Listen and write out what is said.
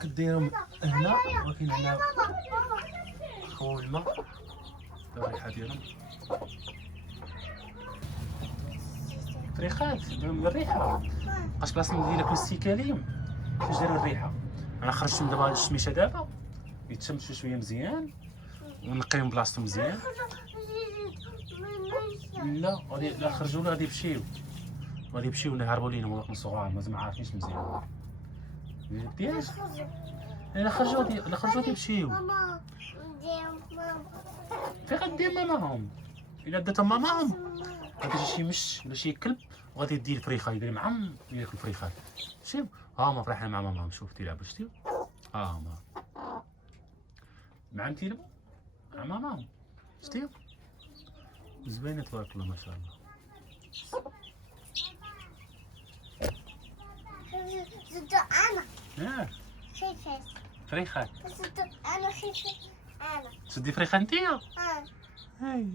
كديرهم هنا، ولكن هنا هو الماء الريحه ديالهم فريخات بالريحه. بقاش بلاصه ندير لك السيكاليم فاش داروا الريحه. انا خرجتهم دابا الشميشه دابا يتشمسوا شويه مزيان ونقيهم بلاصتهم مزيان. لا غادي لا خرجوا لا غادي يمشيو نهربوا لينا ولكن صغار مازال ما عارفينش مزيان. دياش الا خرجوا يمشيو. ماما فين غدير ماماهم؟ الا داتهم ماماهم غادي يجي شي مش ولا شي كلب وغادي يدي الفريخه يدير معاهم ياكل الفريخات. شتيو ها هما فرحين مع ماماهم. شوف تيلعبوا شتيو ها هما معاهم تيلعبوا مع ماماهم. شتيو زوينه تبارك الله ما شاء الله. زدت انا خيفت فريخات زدت انا خيفت انا تسدي فريخه نتيا. اه هاي